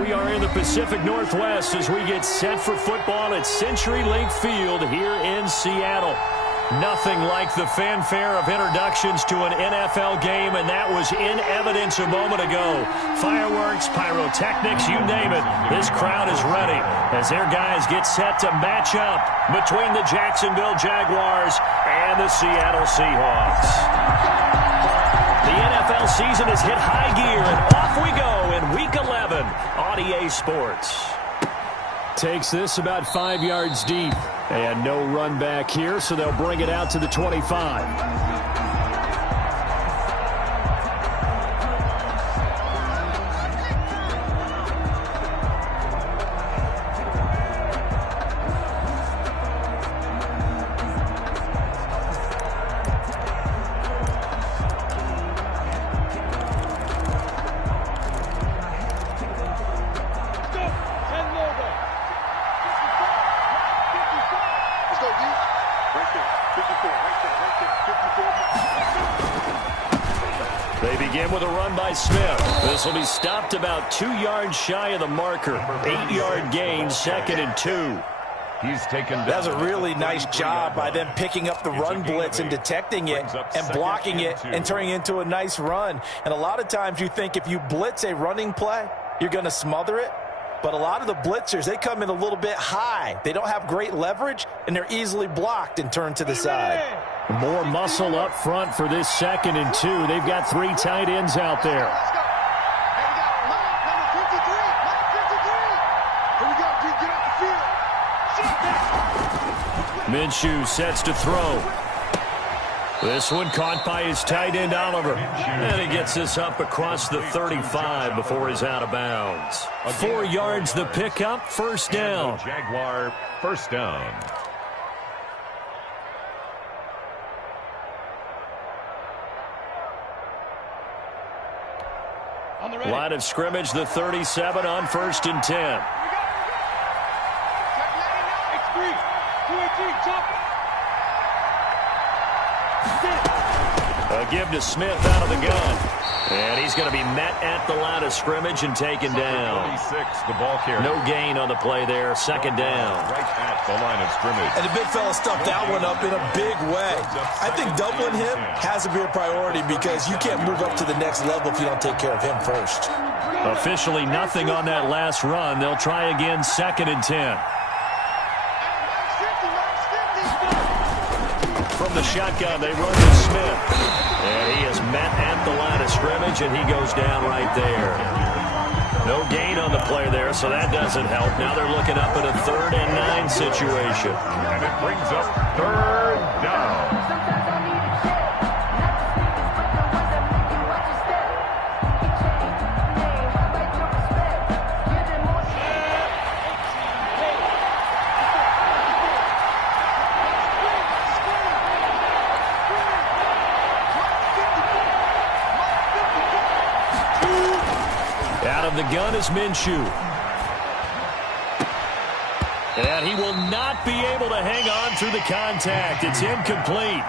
We are in the Pacific Northwest as we get set for football at CenturyLink Field here in Seattle. Nothing like the fanfare of introductions to an NFL game, and that was in evidence a moment ago. Fireworks, pyrotechnics, you name it. This crowd is ready as their guys get set to match up between the Jacksonville Jaguars and the Seattle Seahawks. The NFL season has hit high gear, and off we go in Week 11 on EA Sports. Takes this about 5 yards deep. And no run back here, so they'll bring it out to the 25. They begin with a run by Smith. This will be stopped about 2 yards shy of the marker. 8-yard gain, 2nd and 2. He's taken. That's a really nice job by them picking up the run blitz and detecting it and blocking it and turning it into a nice run. And a lot of times you think if you blitz a running play, you're going to smother it. But a lot of the blitzers, they come in a little bit high. They don't have great leverage, and they're easily blocked and turned to the side. More muscle up front for this 2nd and 2. They've got 3 tight ends out there. Minshew sets to throw. This one caught by his tight end, Oliver. And he gets this up across the 35 before he's out of bounds. 4 yards the pickup, 1st down. Jaguar, 1st down. Line of scrimmage, the 37 on 1st and 10. A give to Smith out of the gun. And he's going to be met at the line of scrimmage and taken down. 26, the ball carrier. No gain on the play there. 2nd down. Right at the line of scrimmage. And the big fella stuffed that one up in a big way. I think doubling him has to be a priority because you can't move up to the next level if you don't take care of him first. Officially nothing on that last run. They'll try again, 2nd and 10. From the shotgun, they run to Smith. And he is met at the line of scrimmage, and he goes down right there. No gain on the play there, so that doesn't help. Now they're looking up at a 3rd and 9 situation. And it brings up 3rd down. The gun is Minshew. And he will not be able to hang on through the contact. It's incomplete.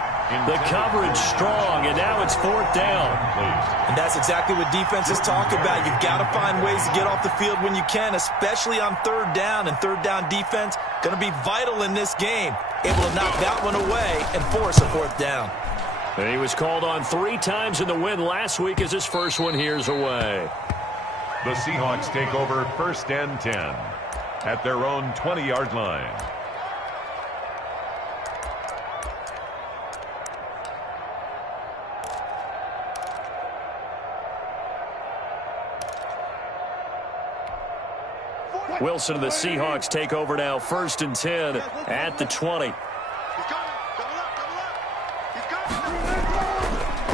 The coverage strong, and now it's 4th down. And that's exactly what defenses talk about. You've got to find ways to get off the field when you can, especially on 3rd down. And 3rd down defense going to be vital in this game. Able to knock that one away and force a 4th down. And he was called on 3 times in the win last week as his first one here's away. The Seahawks take over 1st and 10 at their own 20-yard line. Wilson and the Seahawks take over now, 1st and 10 at the 20.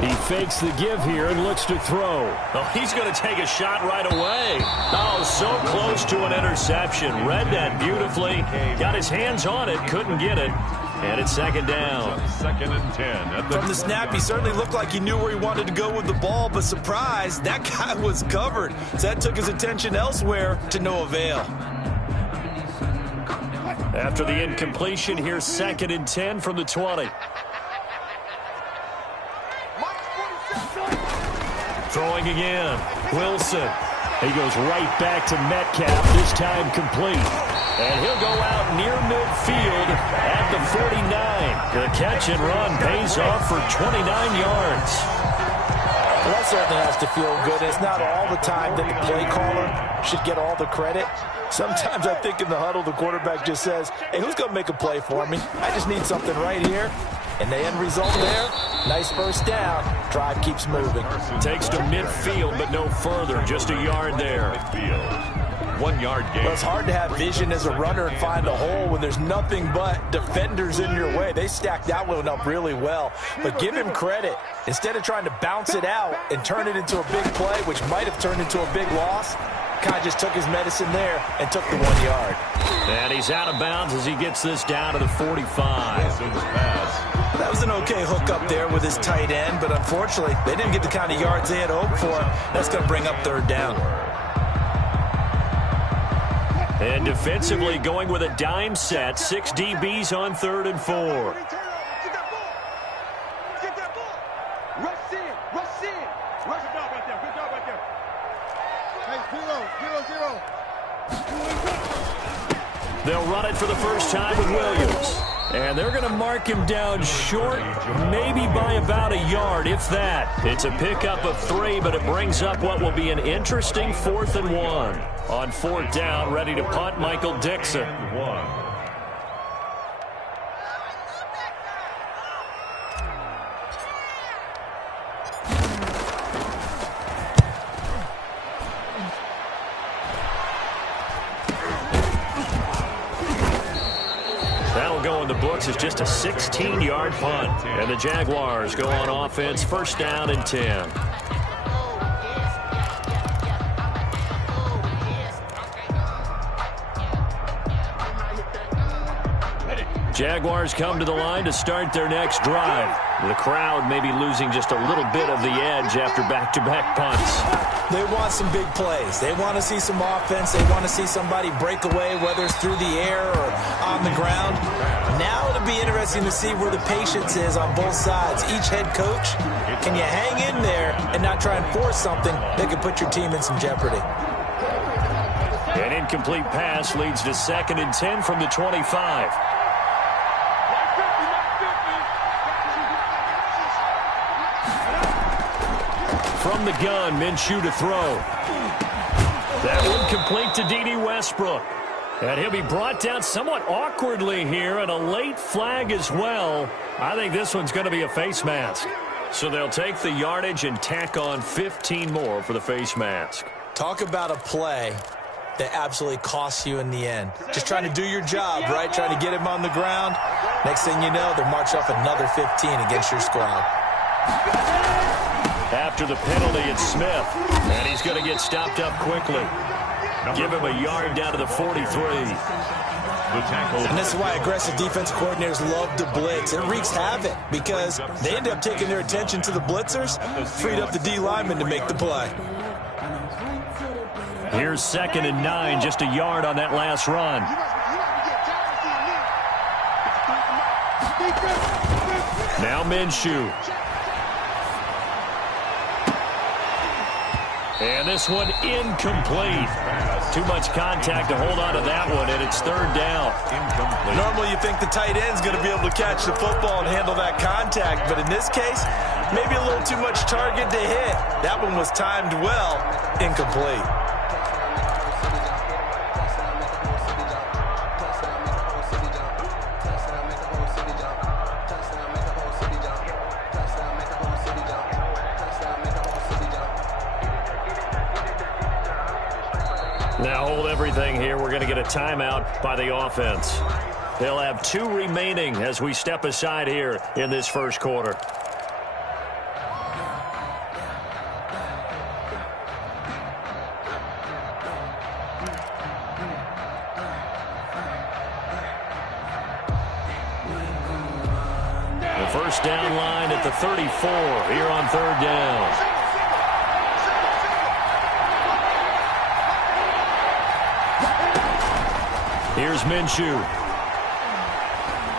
He fakes the give here and looks to throw. Oh, he's going to take a shot right away. Oh, so close to an interception. Read that beautifully. Got his hands on it, couldn't get it. And it's 2nd down. 2nd and 10. From the snap, he certainly looked like he knew where he wanted to go with the ball, but surprise, that guy was covered. So that took his attention elsewhere to no avail. After the incompletion, here's 2nd and 10 from the 20. Throwing again. Wilson. He goes right back to Metcalf, this time complete. And he'll go out near midfield at the 49. The catch and run pays off for 29 yards. Well, that certainly has to feel good. It's not all the time that the play caller should get all the credit. Sometimes I think in the huddle, the quarterback just says, hey, who's going to make a play for me? I just need something right here. And the end result there, nice first down. Drive keeps moving. Takes to midfield, but no further. Just a yard there. 1 yard gain. Well, it's hard to have vision as a runner and find a hole when there's nothing but defenders in your way. They stacked that one up really well. But give him credit. Instead of trying to bounce it out and turn it into a big play, which might have turned into a big loss, kind of just took his medicine there and took the 1 yard. And he's out of bounds as he gets this down to the 45. That was an okay hook up there with his tight end, but unfortunately, they didn't get the kind of yards they had hoped for. That's going to bring up third down. And defensively going with a dime set, 6 DBs on 3rd and 4. They'll run it for the first time with Williams. And they're going to mark him down short, maybe by about a yard, if that. It's a pickup of 3, but it brings up what will be an interesting 4th and 1. On 4th down, ready to punt, Michael Dixon. The books is just a 16-yard punt. And the Jaguars go on offense, first down and 10. Jaguars come to the line to start their next drive. The crowd may be losing just a little bit of the edge after back-to-back punts. They want some big plays. They want to see some offense. They want to see somebody break away, whether it's through the air or on the ground. Now it'll be interesting to see where the patience is on both sides. Each head coach, can you hang in there and not try and force something that could put your team in some jeopardy? An incomplete pass leads to 2nd and 10 from the 25. From the gun, Minshew to throw. That one complete to D.D. Westbrook. And he'll be brought down somewhat awkwardly here, and a late flag as well. I think this one's going to be a face mask. So they'll take the yardage and tack on 15 more for the face mask. Talk about a play that absolutely costs you in the end. Just trying to do your job, right? Trying to get him on the ground. Next thing you know, they're marching off another 15 against your squad. After the penalty, it's Smith. And he's going to get stopped up quickly. Give him a yard down to the 43. And this is why aggressive defense coordinators love to blitz. It wreaks havoc because they end up taking their attention to the blitzers, freed up the D lineman to make the play. Here's 2nd and 9, just a yard on that last run. Now Minshew. And this one incomplete. Too much contact to hold on to that one, and it's 3rd down. Incomplete. Normally you think the tight end's going to be able to catch the football and handle that contact, but in this case, maybe a little too much target to hit. That one was timed well. Incomplete. Now hold everything here. We're going to get a timeout by the offense. They'll have 2 remaining as we step aside here in this first quarter. The first down line at the 34 here on 3rd down. Here's Minshew.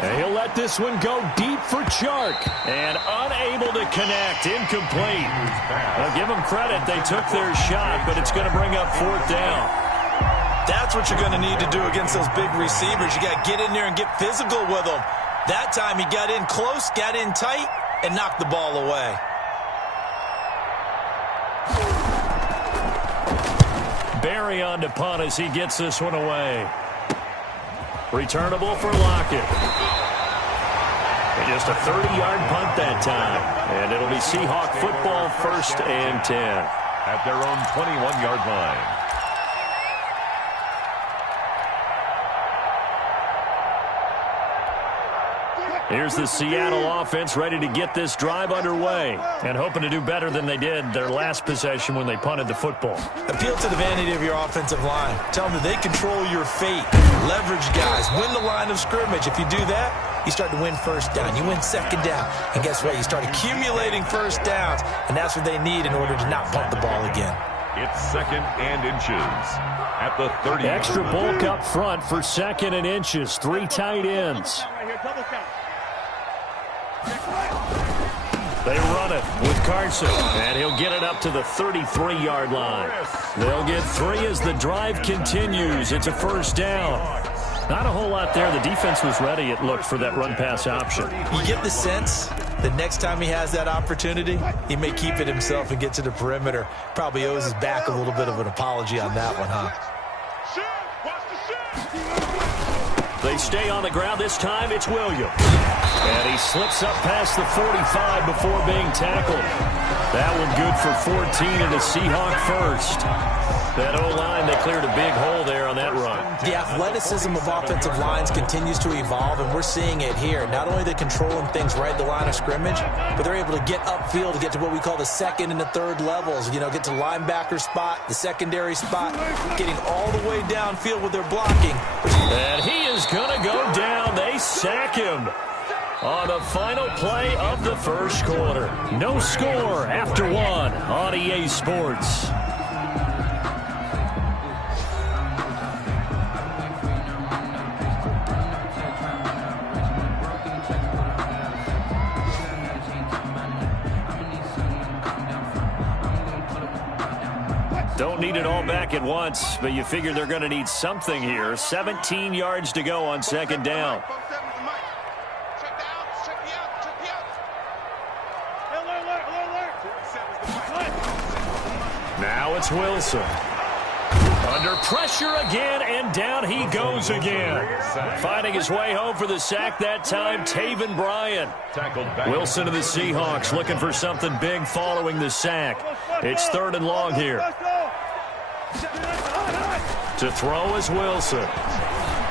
And he'll let this one go deep for Chark. And unable to connect. Incomplete. I'll give them credit. They took their shot, but it's going to bring up 4th down. That's what you're going to need to do against those big receivers. You got to get in there and get physical with them. That time he got in close, got in tight, and knocked the ball away. Barry on to punt as he gets this one away. Returnable for Lockett. And just a 30-yard punt that time. And it'll be Seahawk football, 1st and 10. At their own 21-yard line. Here's the Seattle offense ready to get this drive underway and hoping to do better than they did their last possession when they punted the football. Appeal to the vanity of your offensive line. Tell them that they control your fate. Leverage guys. Win the line of scrimmage. If you do that, you start to win 1st down. You win 2nd down. And guess what? You start accumulating 1st downs, and that's what they need in order to not punt the ball again. It's 2nd and inches at the 30. Extra bulk up front for 2nd and inches. 3 tight ends. They run it with Carson, and he'll get it up to the 33-yard line. They'll get 3 as the drive continues. It's a 1st down. Not a whole lot there. The defense was ready, it looked, for that run-pass option. You get the sense that next time he has that opportunity, he may keep it himself and get to the perimeter. Probably owes his back a little bit of an apology on that one, huh? They stay on the ground. This time it's Williams. And he slips up past the 45 before being tackled. That one good for 14 and a Seahawk 1st. That O-line, they cleared a big hole there on that run. The athleticism of offensive lines continues to evolve, and we're seeing it here. Not only are they controlling things right at the line of scrimmage, but they're able to get upfield to get to what we call the 2nd and the 3rd levels. You know, get to linebacker spot, the secondary spot, getting all the way downfield with their blocking. And he is going to go down. They sack him on the final play of the 1st quarter. No score after 1 on EA Sports. Don't need it all back at once, but you figure they're going to need something here. 17 yards to go on 2nd down. Now it's Wilson. Under pressure again, and down he goes again. Finding his way home for the sack that time, Taven Bryan. Wilson of the Seahawks looking for something big following the sack. It's 3rd and long here. To throw is Wilson.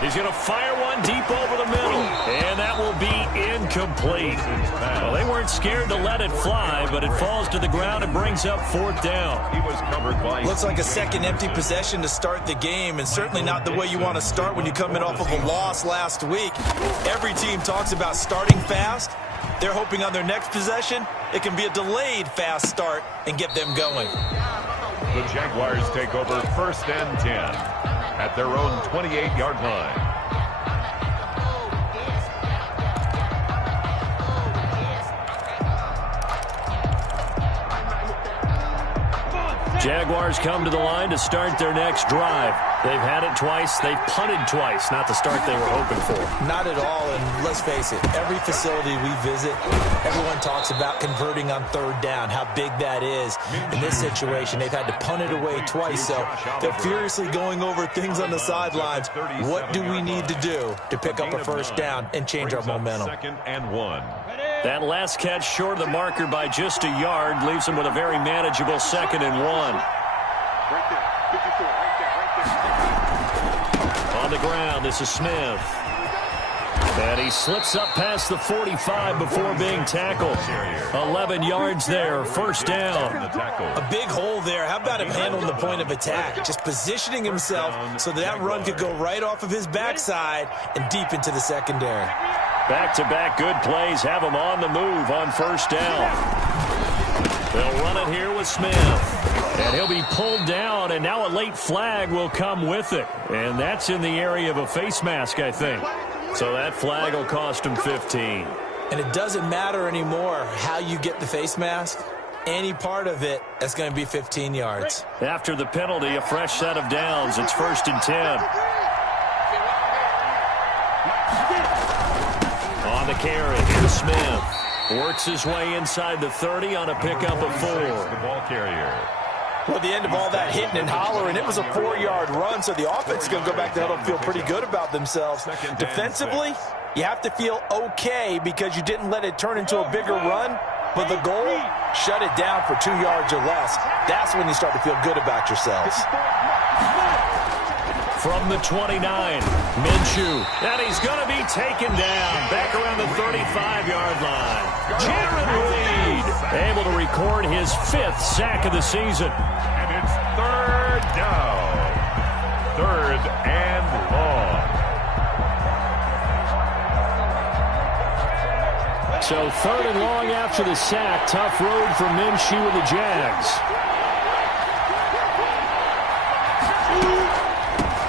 He's going to fire one deep over the middle, and that will be incomplete. Well, they weren't scared to let it fly, but it falls to the ground and brings up 4th down. He was covered by. Looks like a 2nd empty possession to start the game, and certainly not the way you want to start when you come in off of a loss last week. Every team talks about starting fast. They're hoping on their next possession, it can be a delayed fast start and get them going. The Jaguars take over 1st and 10 at their own 28-yard line. Jaguars come to the line to start their next drive. They've had it twice. They've punted twice. Not the start they were hoping for. Not at all, and let's face it, every facility we visit, everyone talks about converting on 3rd down, how big that is. In this situation, they've had to punt it away twice, so they're furiously going over things on the sidelines. What do we need to do to pick up a 1st down and change our momentum? 2nd and 1. That last catch short of the marker by just a yard leaves them with a very manageable 2nd and 1. Right there, 54, right there. On the ground, this is Smith. And he slips up past the 45 before being tackled. 11 yards there, 1st down. A big hole there. How about him handling the point of attack? Just positioning himself so that run could go right off of his backside and deep into the secondary. Back-to-back good plays have him on the move on 1st down. They'll run it here with Smith. And he'll be pulled down, and now a late flag will come with it. And that's in the area of a face mask, I think. So that flag will cost him 15. And it doesn't matter anymore how you get the face mask. Any part of it, that's going to be 15 yards. After the penalty, a fresh set of downs. It's 1st and 10. On the carry, here's Smith. Works his way inside the 30 on a pickup of 4. The ball carrier. Well, the end of all that hitting and hollering, it was a 4-yard run, so the offense is going to go back to huddle and feel pretty good about themselves. Defensively, you have to feel okay because you didn't let it turn into a bigger run, but the goal, shut it down for 2 yards or less. That's when you start to feel good about yourselves. From the 29, Minshew, and he's going to be taken down back around the 35-yard line. Jared Reed able to record his 5th sack of the season. And it's 3rd down. 3rd and long. So 3rd and long after the sack. Tough road for Minshew and the Jags.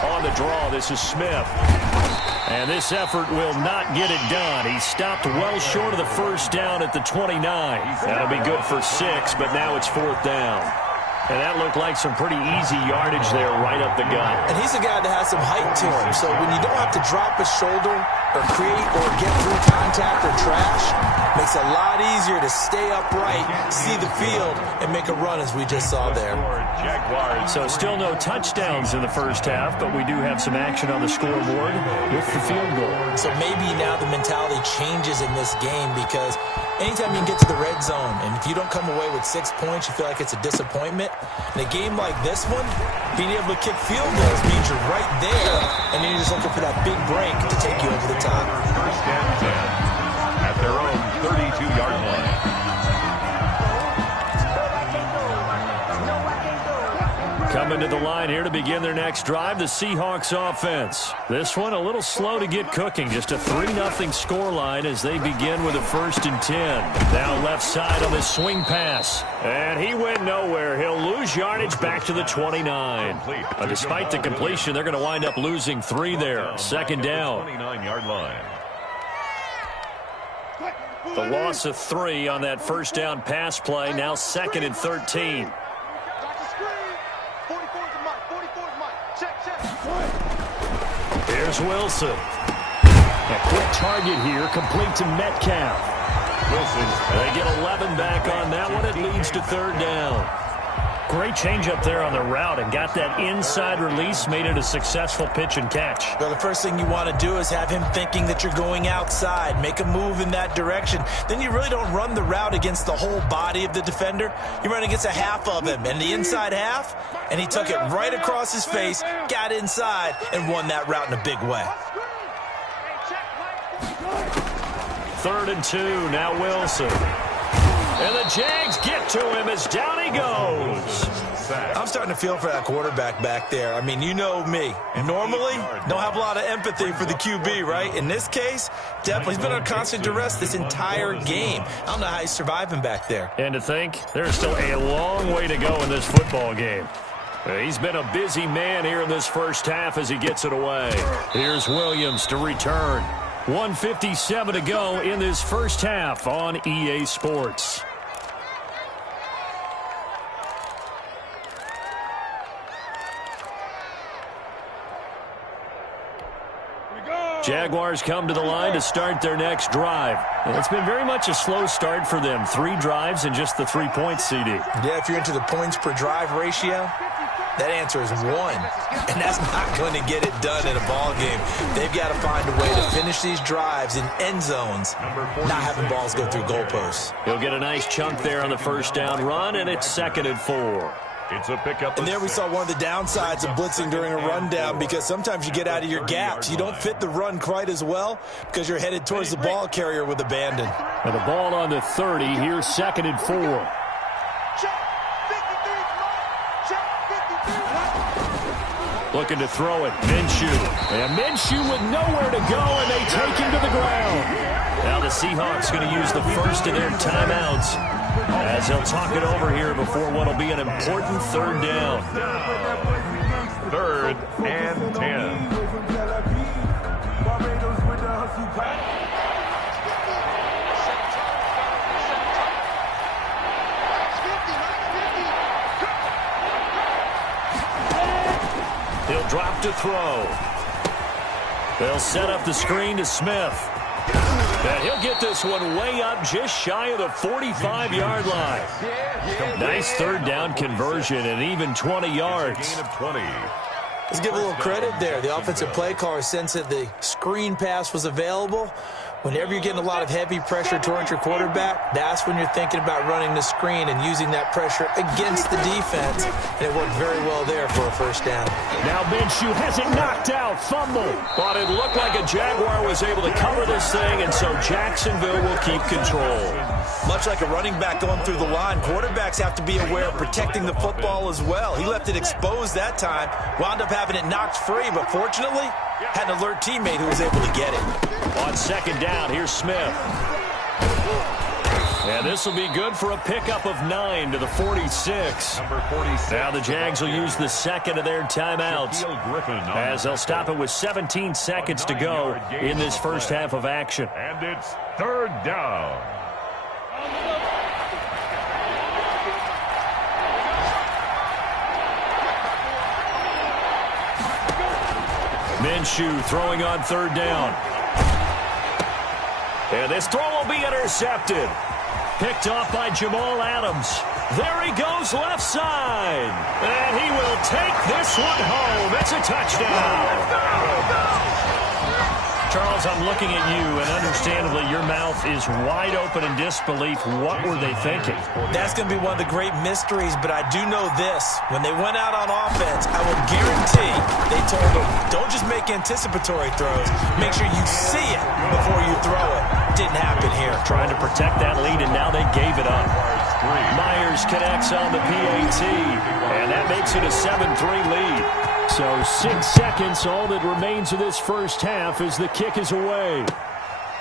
On the draw, this is Smith. And this effort will not get it done. He stopped well short of the first down at the 29. That'll be good for 6, but now it's 4th down. And that looked like some pretty easy yardage there right up the gut. And he's a guy that has some height to him, so when you don't have to drop a shoulder or create or get through contact or trash, makes it a lot easier to stay upright, see the field, and make a run as we just saw there. So still no touchdowns in the first half, but we do have some action on the scoreboard with the field goal. So maybe now the mentality changes in this game because anytime you can get to the red zone, and if you don't come away with 6 points, you feel like it's a disappointment. In a game like this one, being able to kick field goals means you're right there, and then you're just looking for that big break to take you over the top. 1st and 10 at their own 32-yard line. Coming to the line here to begin their next drive, the Seahawks offense. This one a little slow to get cooking. Just a 3-0 scoreline as they begin with a 1st and 10. Now left side on this swing pass. And he went nowhere. He'll lose yardage back to the 29. Despite the completion, they're going to wind up losing 3 there. 2nd down. 29-yard line. The loss of 3 on that 1st down pass play. Now 2nd and 13. Here's Wilson. A quick target here, complete to Metcalf. Wilson, they get 11 back on that one. It leads to 3rd down. Great change up there on the route and got that inside release, made it a successful pitch and catch. Well, the first thing you want to do is have him thinking that you're going outside, make a move in that direction. Then you really don't run the route against the whole body of the defender. You run against a half of him, and the inside half, and he took it right across his face, got inside, and won that route in a big way. 3rd and 2, now Wilson. And the Jags get to him as down he goes. I'm starting to feel for that quarterback back there. I mean, you know me. Normally, don't have a lot of empathy for the QB, right? In this case, definitely. He's been under constant duress this entire game. I don't know how he's surviving back there. And to think, there's still a long way to go in this football game. He's been a busy man here in this first half as he gets it away. Here's Williams to return. 1:57 to go in this first half on EA Sports. Jaguars come to the line to start their next drive. And it's been very much a slow start for them. 3 drives and just the 3 points, CD. Yeah, if you're into the points per drive ratio, that answer is 1. And that's not going to get it done in a ball game. They've got to find a way to finish these drives in end zones, not having balls go through goalposts. He'll get a nice chunk there on the 1st down run, and it's 2nd and 4. It's a pickup. And there we saw one of the downsides of blitzing during a rundown because sometimes you get out of your gaps. You don't fit the run quite as well because you're headed towards the ball carrier with abandon. And the ball on the 30. Here's 2nd and 4. Looking to throw it. Minshew. And Minshew with nowhere to go, and they take him to the ground. Now the Seahawks going to use the first of their timeouts as they'll talk it over here before what will be an important 3rd down. 3rd and 10. He'll drop to throw. They'll set up the screen to Smith. And he'll get this one way up just shy of the 45-yard line. Nice third down conversion and even 20 yards. Let's give a little credit there. The offensive play caller sensed that the screen pass was available. Whenever you're getting a lot of heavy pressure towards your quarterback, that's when you're thinking about running the screen and using that pressure against the defense. And it worked very well there for a first down. Now Minshew has it knocked out. Fumble. But it looked like a Jaguar was able to cover this thing, and so Jacksonville will keep control. Much like a running back going through the line, quarterbacks have to be aware of protecting the football as well. He left it exposed that time, wound up having it knocked free, but fortunately, had an alert teammate who was able to get it. On second down, here's Smith. And this will be good for a pickup of 9 to the 46. Number 46. Now the Jags will use the second of their timeouts as they'll stop it with 17 seconds to go in this first half of action. And it's third down. Minshew throwing on third down. And this throw will be intercepted. Picked off by Jamal Adams. There he goes left side. And he will take this one home. It's a touchdown. Charles, I'm looking at you, and understandably, your mouth is wide open in disbelief. What were they thinking? That's going to be one of the great mysteries, but I do know this. When they went out on offense, I will guarantee they told them, don't just make anticipatory throws. Make sure you see it before you throw it. Didn't happen here. Trying to protect that lead, and now they gave it up. Myers connects on the PAT, and that makes it a 7-3 lead. So 6 seconds, all that remains of this first half as the kick is away.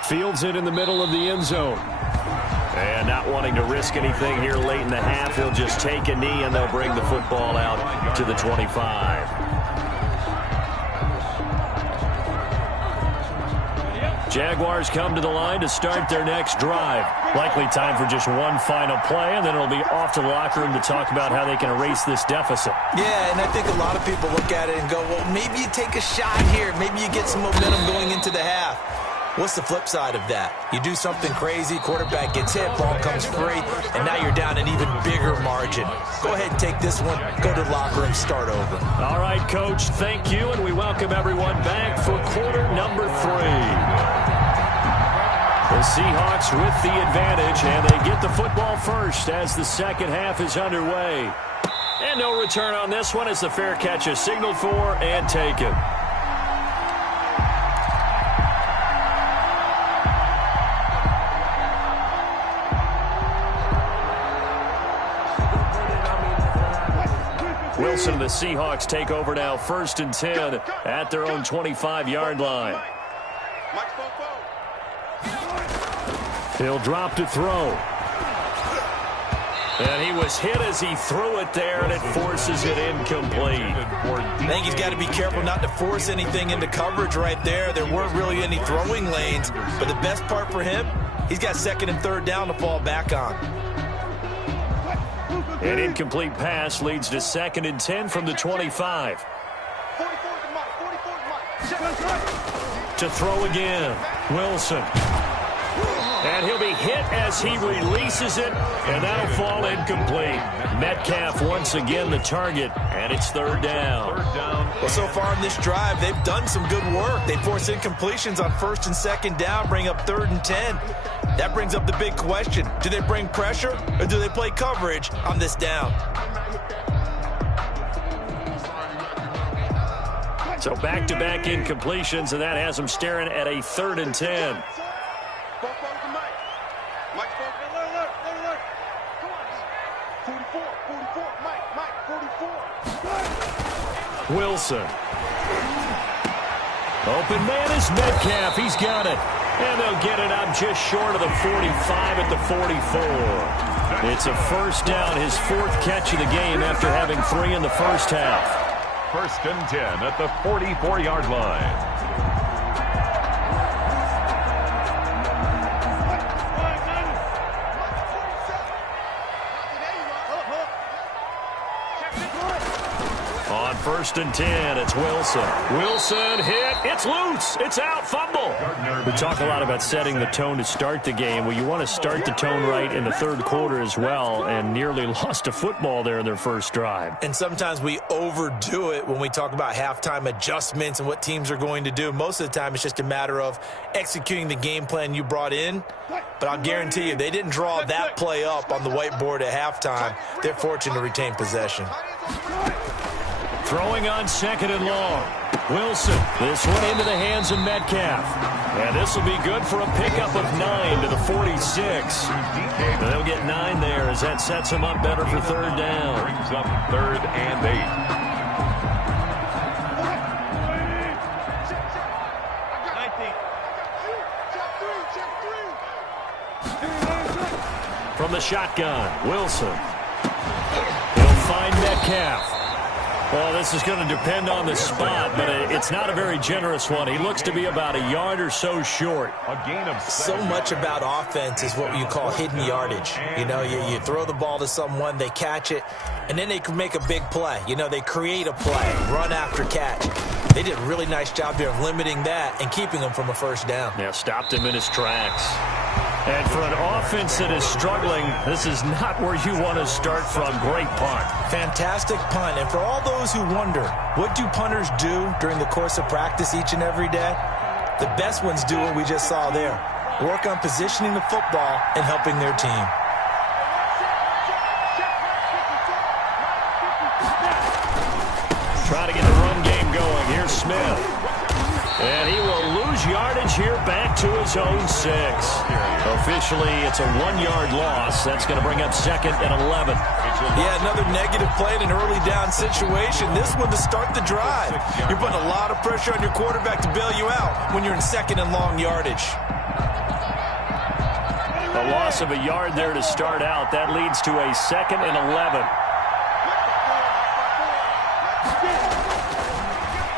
Fields it in the middle of the end zone. And not wanting to risk anything here late in the half, he'll just take a knee and they'll bring the football out to the 25. Jaguars come to the line to start their next drive. Likely time for just one final play, and then it'll be off to the locker room to talk about how they can erase this deficit. Yeah, and I think a lot of people look at it and go, well, maybe you take a shot here. Maybe you get some momentum going into the half. What's the flip side of that? You do something crazy, quarterback gets hit, ball comes free, and now you're down an even bigger margin. Go ahead and take this one, go to the locker room, start over. All right, Coach, thank you, and we welcome everyone back for quarter number 3. The Seahawks with the advantage, and they get the football first as the second half is underway. And no return on this one as the fair catch is signaled for and taken. Wilson and the Seahawks take over now, 1st and 10 at their own 25-yard line. He'll drop to throw. And he was hit as he threw it there, and it forces it incomplete. I think he's got to be careful not to force anything into coverage right there. There weren't really any throwing lanes, but the best part for him, he's got 2nd and 3rd down to fall back on. An incomplete pass leads to 2nd and 10 from the 25. To throw again, Wilson. And he'll be hit as he releases it, and that'll fall incomplete. Metcalf once again the target, and it's 3rd down. Well, so far in this drive, they've done some good work. They force incompletions on 1st and 2nd down, bring up 3rd and 10. That brings up the big question. Do they bring pressure, or do they play coverage on this down? So back-to-back incompletions, and that has them staring at a 3rd and 10. Wilson. Open man is Metcalf. He's got it. And they'll get it up just short of the 45 at the 44. It's a 1st down, his 4th catch of the game after having 3 in the first half. 1st and 10 at the 44-yard line. first and 10. It's Wilson. Wilson hit. It's loose. It's out. Fumble. We talk a lot about setting the tone to start the game. Well, you want to start the tone right in the third quarter as well, and nearly lost a football there in their first drive. And sometimes we overdo it when we talk about halftime adjustments and what teams are going to do. Most of the time, it's just a matter of executing the game plan you brought in. But I'll guarantee you, they didn't draw that play up on the whiteboard at halftime. They're fortunate to retain possession. Throwing on second and long. Wilson. This one into the hands of Metcalf. And this will be good for a pickup of 9 to the 46. And they'll get 9 there as that sets them up better for third down. Brings up 3rd and 8. From the shotgun, Wilson. He'll find Metcalf. Well, this is going to depend on the spot, but it's not a very generous one. He looks to be about a yard or so short. A gain of so much about offense is what you call hidden yardage. You know, you throw the ball to someone, they catch it, and then they can make a big play. You know, they create a play, run after catch. They did a really nice job there of limiting that and keeping him from a first down. Yeah, stopped him in his tracks. And for an offense that is struggling, this is not where you want to start from. Great punt. Fantastic punt. And for all those who wonder, what do punters do during the course of practice each and every day? The best ones do what we just saw there. Work on positioning the football and helping their team. Trying to get the run game going. Here's Smith. And he will lose yardage here back to his own 6. Officially, it's a 1-yard loss. That's going to bring up 2nd and 11. Yeah, another negative play in an early down situation. This one to start the drive. You're putting a lot of pressure on your quarterback to bail you out when you're in 2nd and long yardage. A loss of a yard there to start out. That leads to a 2nd and 11.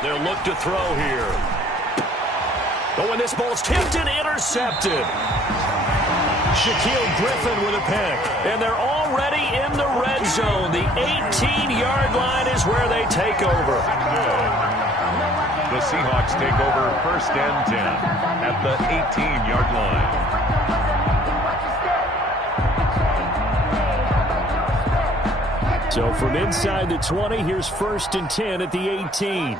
They'll look to throw here. Oh, and this ball's tipped and intercepted. Shaquille Griffin with a pick. And they're already in the red zone. The 18-yard line is where they take over. The Seahawks take over 1st and 10 at the 18-yard line. So from inside the 20, here's 1st and 10 at the 18.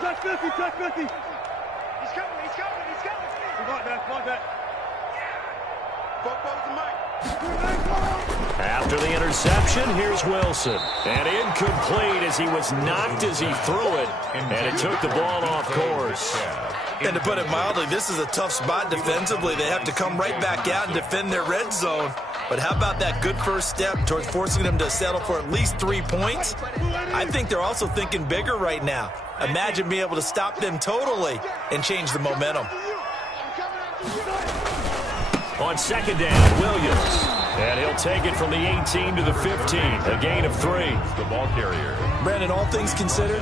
Touch 50, touch 50. He's coming. We got that. After the interception, here's Wilson. And incomplete as he was knocked as he threw it. And it took the ball off course. And to put it mildly, this is a tough spot defensively. They have to come right back out and defend their red zone. But how about that good first step towards forcing them to settle for at least 3 points? I think they're also thinking bigger right now. Imagine being able to stop them totally and change the momentum. On 2nd down, Williams. And he'll take it from the 18 to the 15. A gain of 3. The ball carrier. Brandon, all things considered,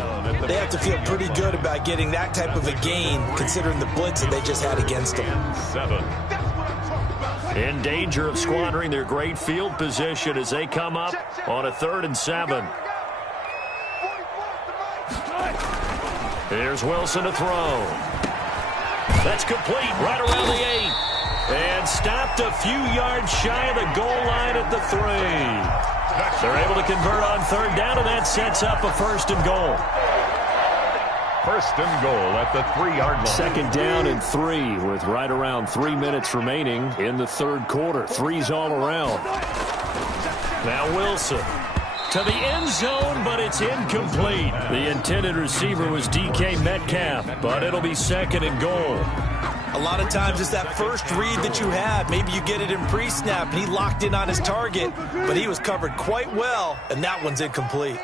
they have to feel pretty good about getting that type of a gain considering the blitz that they just had against them. 7. In danger of squandering their great field position as they come up on a 3rd and 7. Here's Wilson to throw. That's complete right around the 8. And stopped a few yards shy of the goal line at the 3. They're able to convert on 3rd down, and that sets up a 1st and goal. 1st and goal at the 3-yard line. 2nd down and 3 with right around 3 minutes remaining in the 3rd quarter. 3's all around. Now Wilson to the end zone, but it's incomplete. The intended receiver was DK Metcalf, but it'll be 2nd and goal. A lot of times it's that first read that you have. Maybe you get it in pre-snap, and he locked in on his target, but he was covered quite well, and that one's incomplete.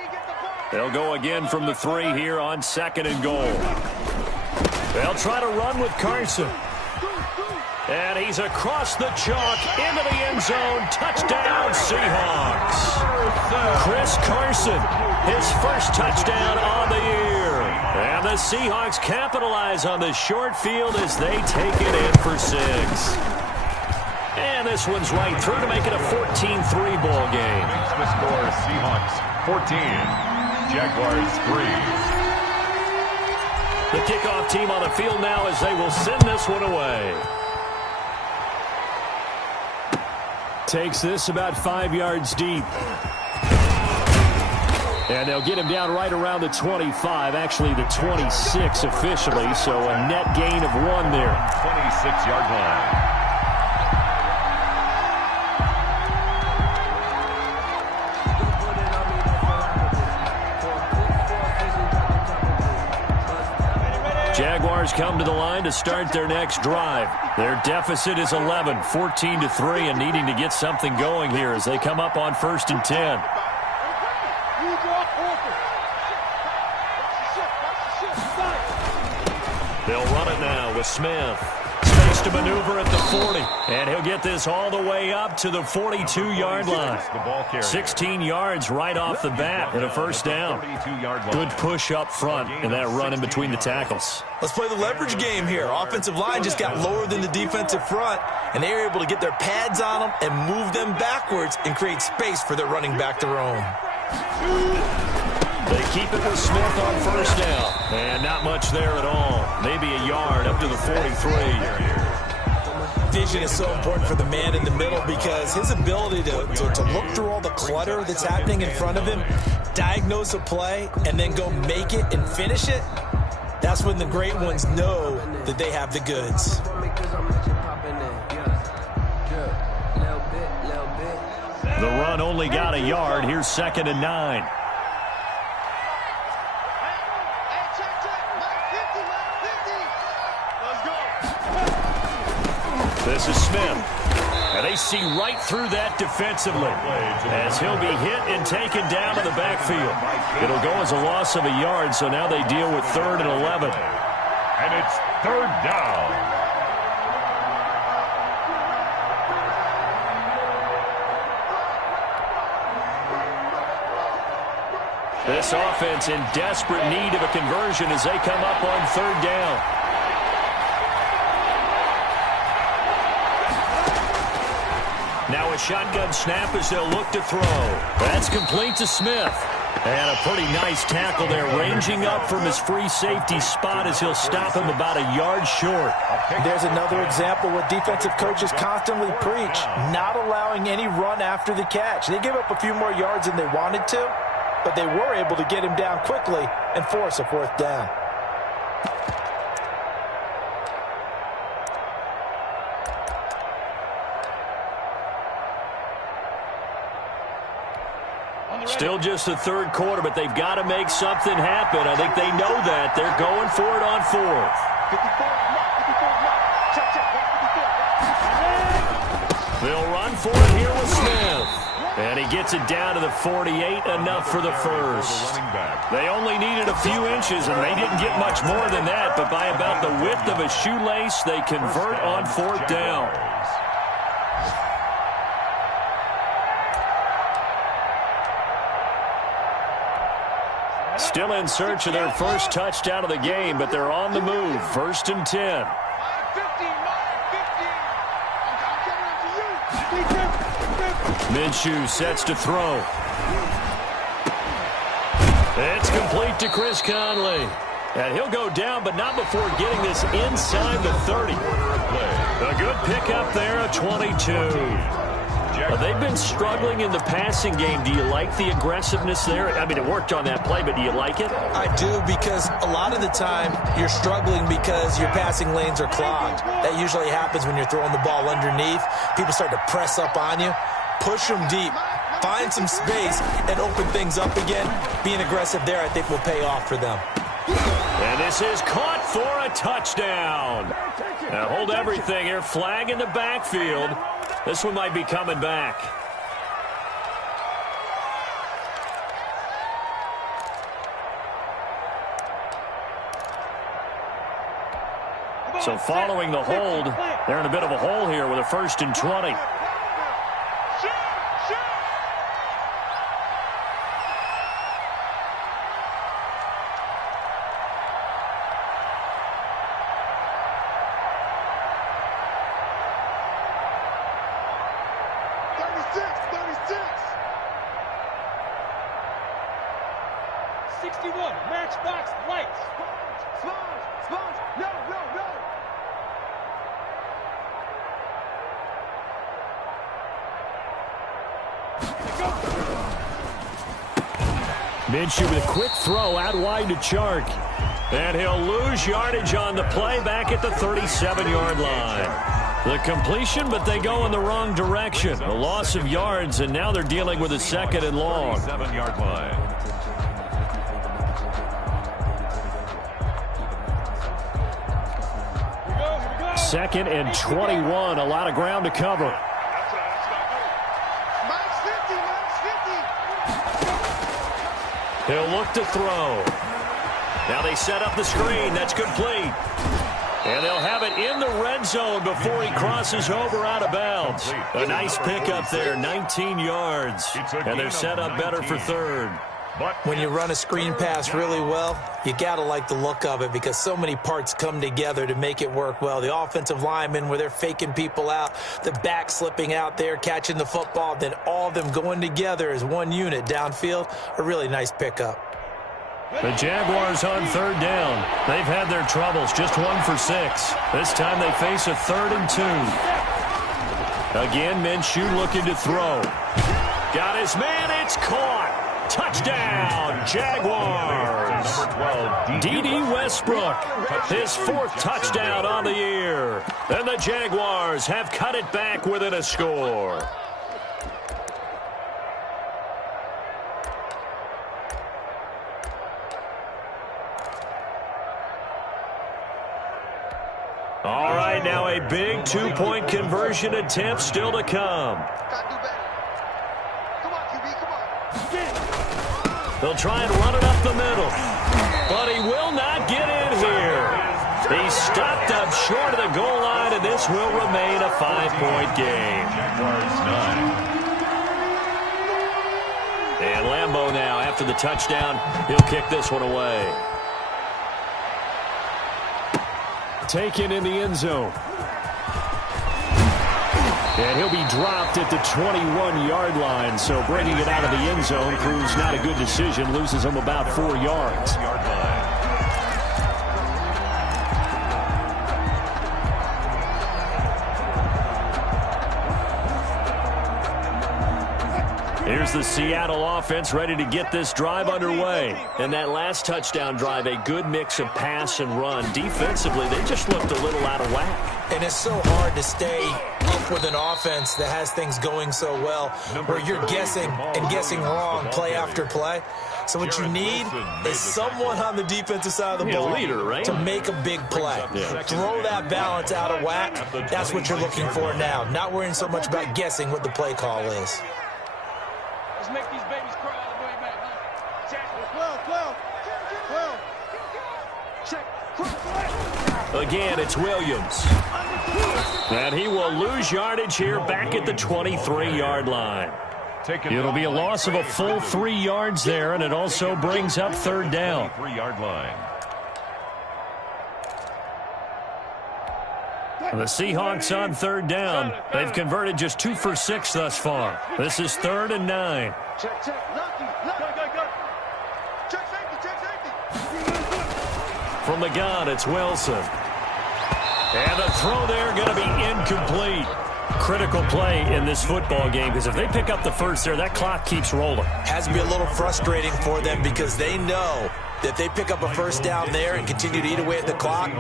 They'll go again from the 3 here on 2nd and goal. They'll try to run with Carson. And he's across the chalk into the end zone. Touchdown, Seahawks. Chris Carson, his first touchdown on the year. And the Seahawks capitalize on the short field as they take it in for 6. And this one's right through to make it a 14-3 ball game. The score, Seahawks 14, Jaguars 3. The kickoff team on the field now as they will send this one away. Takes this about 5 yards deep. And they'll get him down right around the 25, actually the 26 officially, so a net gain of 1 there. 26-yard line. Jaguars come to the line to start their next drive. Their deficit is 11, 14-3, and needing to get something going here as they come up on 1st and 10. They'll run it now with Smith. Space to maneuver at the 40. And he'll get this all the way up to the 42-yard line. 16 yards right off the bat and a first down. Good push up front and that run in between the tackles. Let's play the leverage game here. Offensive line just got lower than the defensive front, and they were able to get their pads on them and move them backwards and create space for their running back to roam. They keep it with Smith on first down. And not much there at all. Maybe a yard up to the 43. Vision is so important for the man in the middle because his ability to look through all the clutter that's happening in front of him, diagnose a play, and then go make it and finish it, that's when the great ones know that they have the goods. The run only got a yard. Here's 2nd and 9. This is Smith. And they see right through that defensively as he'll be hit and taken down in the backfield. It'll go as a loss of a yard, so now they deal with 3rd and 11. And it's 3rd down. This offense in desperate need of a conversion as they come up on 3rd down. Now a shotgun snap as they'll look to throw. That's complete to Smith. And a pretty nice tackle there, ranging up from his free safety spot as he'll stop him about a yard short. There's another example what defensive coaches constantly preach, not allowing any run after the catch. They give up a few more yards than they wanted to, but they were able to get him down quickly and force a 4th down. Still just the 3rd quarter, but they've got to make something happen. I think they know that. They're going for it on 4th. They'll run for it here with Smith. And he gets it down to the 48, enough for the first. They only needed a few inches, and they didn't get much more than that, but by about the width of a shoelace, they convert on 4th down. Still in search of their first touchdown of the game, but they're on the move. 1st and 10. Minshew sets to throw. It's complete to Chris Conley. And he'll go down, but not before getting this inside the 30. A good pickup there, a 22. They've been struggling in the passing game. Do you like the aggressiveness there? I mean, it worked on that play, but do you like it? I do, because a lot of the time you're struggling because your passing lanes are clogged. That usually happens when you're throwing the ball underneath. People start to press up on you. Push them deep. Find some space and open things up again. Being aggressive there, I think, will pay off for them. And this is caught for a touchdown. Now hold everything here. Flag in the backfield. This one might be coming back. So following the hold, they're in a bit of a hole here with a 1st and 20. 61, Matchbox Lights. Sponge, no. Minshew with a quick throw out wide to Chark. And he'll lose yardage on the play back at the 37-yard line. The completion, but they go in the wrong direction. A loss of yards, and now they're dealing with a second and long. 37-yard line. Here we go. Second and 21. A lot of ground to cover. He'll look to throw. Now they set up the screen. That's complete. And they'll have it in the red zone before he crosses over out of bounds. A nice pickup there, 19 yards. And they're set up better for third. When you run a screen pass really well, you got to like the look of it because so many parts come together to make it work well. The offensive linemen, where they're faking people out, the back slipping out there, catching the football, then all of them going together as one unit downfield. A really nice pickup. The Jaguars on third down. They've had their troubles, just 1 for 6. This time they face a 3rd and 2. Again, Minshew looking to throw. Got his man, it's caught. Touchdown, Jaguars. D.D. Westbrook, his 4th touchdown on the year. And the Jaguars have cut it back within a score. All right, now a big 2-point conversion attempt still to come. They'll try and run it up the middle, but he will not get in here. He's stopped up short of the goal line, and this will remain a 5-point game. And Lambeau now, after the touchdown, he'll kick this one away. Taken in the end zone. And he'll be dropped at the 21-yard line, so bringing it out of the end zone proves not a good decision, loses him about 4 yards. Here's the Seattle offense ready to get this drive underway. And that last touchdown drive, a good mix of pass and run. Defensively, they just looked a little out of whack. And it's so hard to stay up with an offense that has things going so well, where you're guessing and guessing wrong play after play. So what you need is someone on the defensive side of the ball leader, right? to make a big play. Yeah. Throw that balance out of whack. That's what you're looking for now. Not worrying so much about guessing what the play call is. Let's make these babies cry all the way back. Check. 12. Check. Again, it's Williams. And he will lose yardage here back at the 23-yard line. It'll be a loss of a full 3 yards there, and it also brings up third down. 23-yard line. The Seahawks on third down. They've converted just 2 for 6 thus far. This is 3rd and 9. Check. Go. Check safety. From the gun, it's Wilson. And the throw there going to be incomplete. Critical play in this football game, because if they pick up the first there, that clock keeps rolling. Has to be a little frustrating for them because they know that they pick up a first down there and continue to eat away at the clock,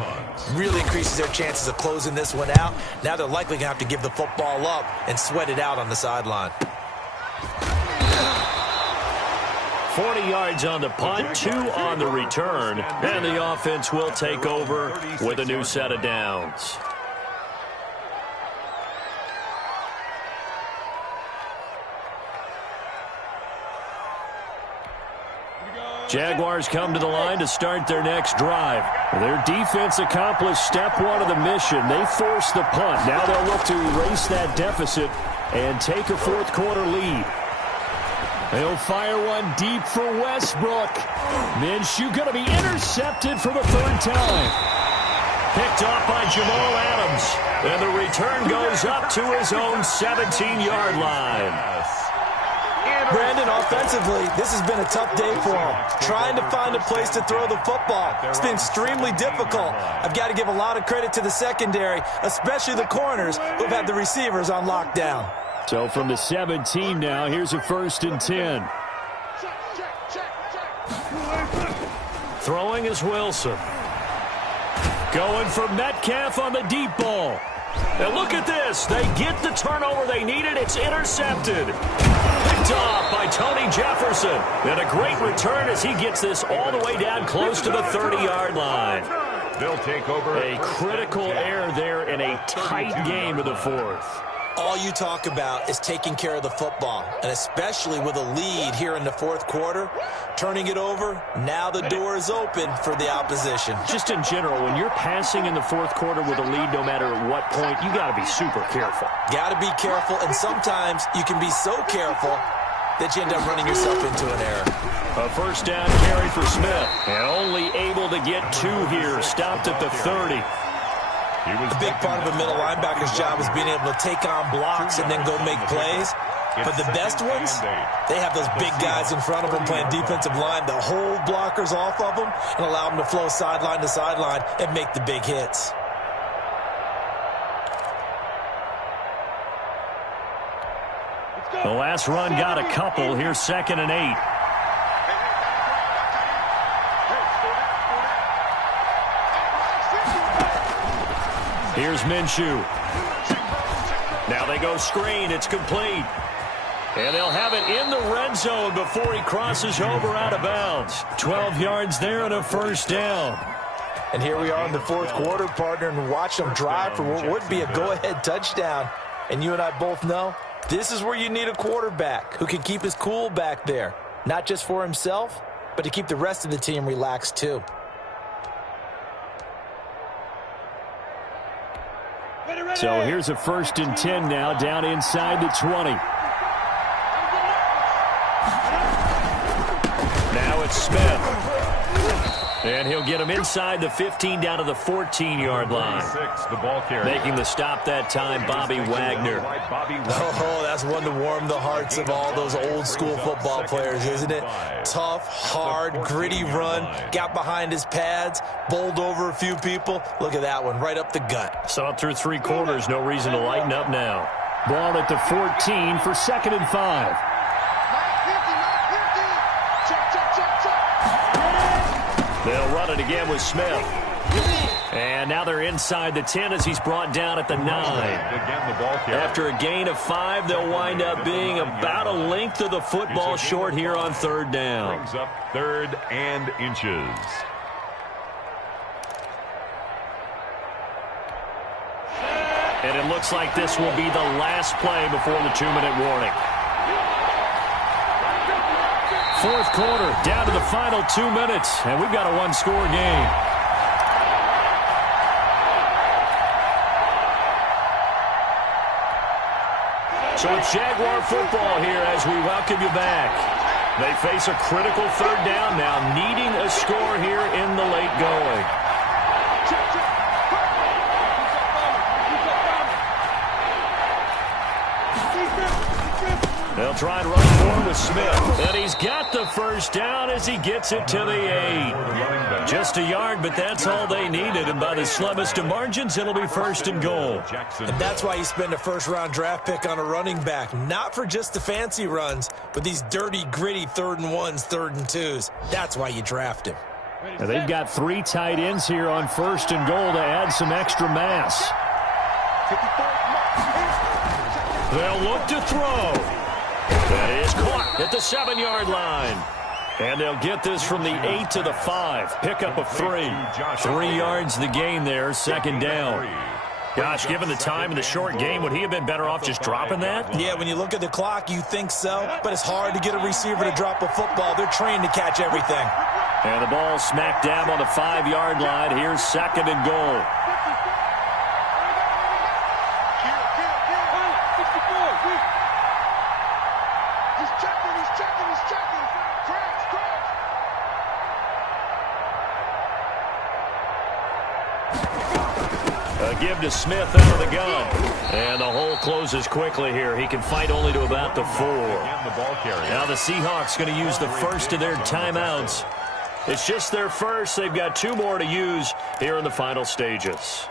really increases their chances of closing this one out. Now they're likely going to have to give the football up and sweat it out on the sideline. 40 yards on the punt, 2 on the return, and the offense will take over with a new set of downs. Jaguars come to the line to start their next drive. Their defense accomplished step 1 of the mission. They forced the punt. Now they'll look to erase that deficit and take a fourth-quarter lead. They'll fire one deep for Westbrook. Minshew going to be intercepted for the 3rd time. Picked off by Jamal Adams. And the return goes up to his own 17-yard line. Brandon, offensively, this has been a tough day for him. Trying to find a place to throw the football. It's been extremely difficult. I've got to give a lot of credit to the secondary, especially the corners who've had the receivers on lockdown. So from the 17 now, here's a 1st and 10. Throwing is Wilson. Going for Metcalf on the deep ball. And look at this. They get the turnover they needed. It's intercepted. Picked off by Tony Jefferson. And a great return as he gets this all the way down close to the 30-yard line. They'll take over. A critical error there in a tight game of the 4th. All you talk about is taking care of the football, and especially with a lead here in the 4th quarter, turning it over, now the door is open for the opposition. Just in general, when you're passing in the 4th quarter with a lead, no matter at what point, you got to be super careful. Got to be careful, and sometimes you can be so careful that you end up running yourself into an error. A 1st down carry for Smith, and only able to get 2 here, stopped at the 30. A big part of a middle linebacker's job is being able to take on blocks and then go make plays. But the best ones, they have those big guys in front of them playing defensive line that hold blockers off of them and allow them to flow sideline to sideline and make the big hits. The last run got a couple. Here's 2nd and 8. Here's Minshew. Now they go screen. It's complete. And they'll have it in the red zone before he crosses over out of bounds. 12 yards there and a 1st down. And here we are in the 4th quarter, partner, and watch them drive for what would be a go-ahead touchdown. And you and I both know this is where you need a quarterback who can keep his cool back there. Not just for himself, but to keep the rest of the team relaxed too. So here's a 1st and 10 now, down inside the 20. Now it's Smith. And he'll get him inside the 15 down to the 14-yard line. Making the stop that time, Bobby Wagner. Oh, that's one to warm the hearts of all those old-school football players, isn't it? Tough, hard, gritty run. Got behind his pads, bowled over a few people. Look at that one, right up the gut. Saw it through 3 quarters. No reason to lighten up now. Ball at the 14 for 2nd and 5. They'll run it again with Smith. And now they're inside the 10 as he's brought down at the 9. After a gain of 5, they'll wind up being about a length of the football short here on 3rd down. Brings up 3rd and inches. And it looks like this will be the last play before the 2-minute warning. 4th quarter, down to the final 2 minutes, and we've got a 1-score game. So it's Jaguar football here as we welcome you back. They face a critical 3rd down now, needing a score here in the late going. They'll try and run forward with Smith. And he's got the 1st down as he gets it to the 8. Just a yard, but that's all they needed. And by the slimmest of margins, it'll be 1st and goal. And that's why you spend a 1st-round draft pick on a running back. Not for just the fancy runs, but these dirty, gritty 3rd and 1s, 3rd and 2s. That's why you draft him. Now they've got 3 tight ends here on 1st and goal to add some extra mass. They'll look to throw. That is caught at the 7-yard line. And they'll get this from the 8 to the 5. Pickup of 3. 3 yards the gain there, 2nd down. Gosh, given the time in the short game, would he have been better off just dropping that? Yeah, when you look at the clock, you think so. But it's hard to get a receiver to drop a football. They're trained to catch everything. And the ball smacked down on the 5-yard line. Here's 2nd and goal. A give to Smith out of the gun. And the hole closes quickly here. He can fight only to about the 4. Now the Seahawks going to use the first of their timeouts. It's just their first. They've got 2 more to use here in the final stages.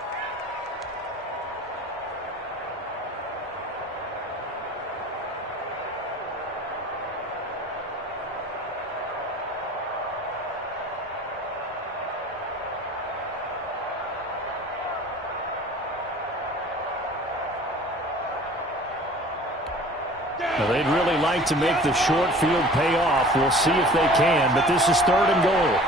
Now they'd really like to make the short field pay off. We'll see if they can, but this is 3rd and goal.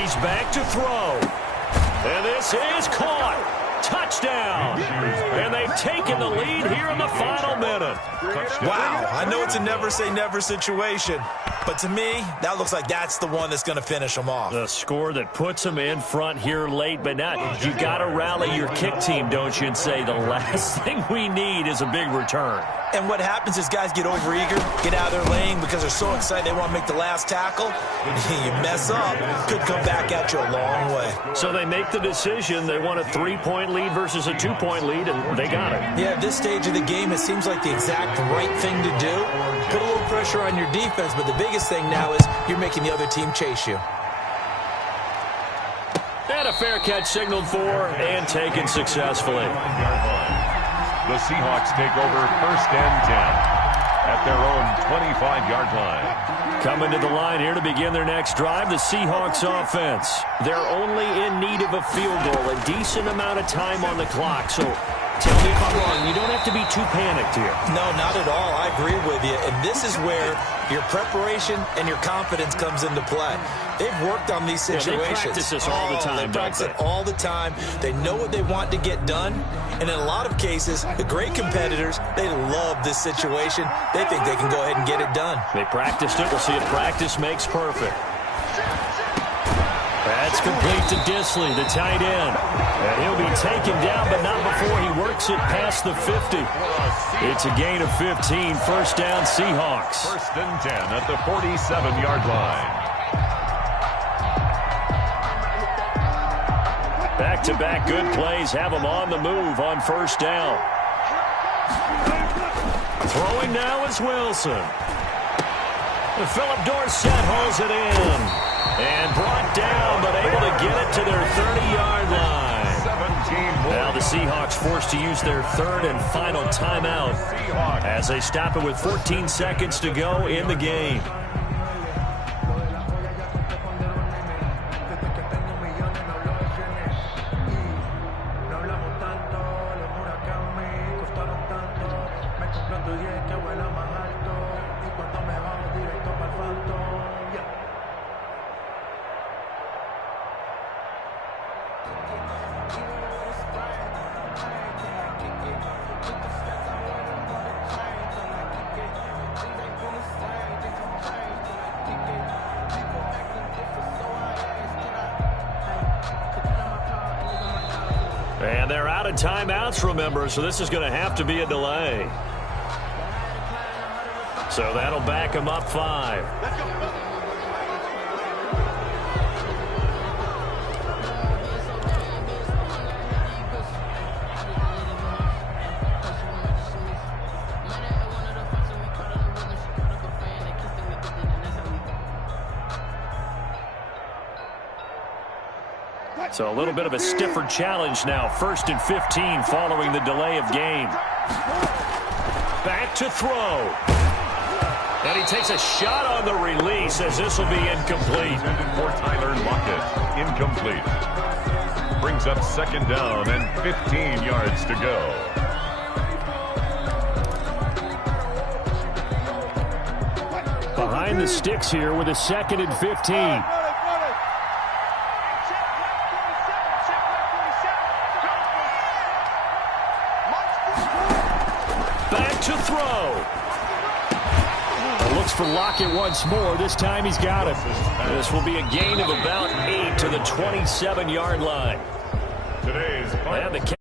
He's back to throw. And this is caught. Touchdown. And they've taken the lead here in the final minute. Wow, I know it's a never say never situation, but to me, that looks like that's the one that's going to finish them off. The score that puts them in front here late, but now you got to rally your kick team, don't you, and say the last thing we need is a big return. And what happens is guys get overeager, get out of their lane because they're so excited they want to make the last tackle. You mess up, could come back at you a long way. So they make the decision. They want a 3-point lead versus a 2-point lead, and they got it. Yeah, at this stage of the game, it seems like the exact right thing to do. Put a little pressure on your defense, but the biggest thing now is you're making the other team chase you. And a fair catch signaled for and taken successfully. The Seahawks take over 1st and 10 at their own 25-yard line. Coming to the line here to begin their next drive, the Seahawks offense. They're only in need of a field goal, a decent amount of time on the clock. So tell me if I'm wrong. You don't have to be too panicked here. No, not at all. I agree with you. And this is where your preparation and your confidence comes into play. They've worked on these situations. They practice this all the time. They practice it all the time. They know what they want to get done. And in a lot of cases, the great competitors, they love this situation. They think they can go ahead and get it done. They practiced it. We'll see if practice makes perfect. That's complete to Disley, the tight end. And he'll be taken down, but not before he works it past the 50. It's a gain of 15, 1st down Seahawks. 1st and 10 at the 47-yard line. Back-to-back good plays have them on the move on 1st down. Throwing now is Wilson. And Philip Dorsett holds it in. And brought down, but able to get it to their 30-yard line. 17 now the Seahawks forced to use their 3rd and final timeout as they stop it with 14 seconds to go in the game. And they're out of timeouts, remember, so this is going to have to be a delay. So that'll back them up 5. So a little bit of a stiffer challenge now. 1st and 15 following the delay of game. Back to throw. And he takes a shot on the release as this will be incomplete. For Tyler Lockett, incomplete. Brings up 2nd down and 15 yards to go. Behind the sticks here with a 2nd and 15. To throw. Looks for Lockett once more. This time he's got it. This will be a gain of about 8 to the 27-yard line. Today's and the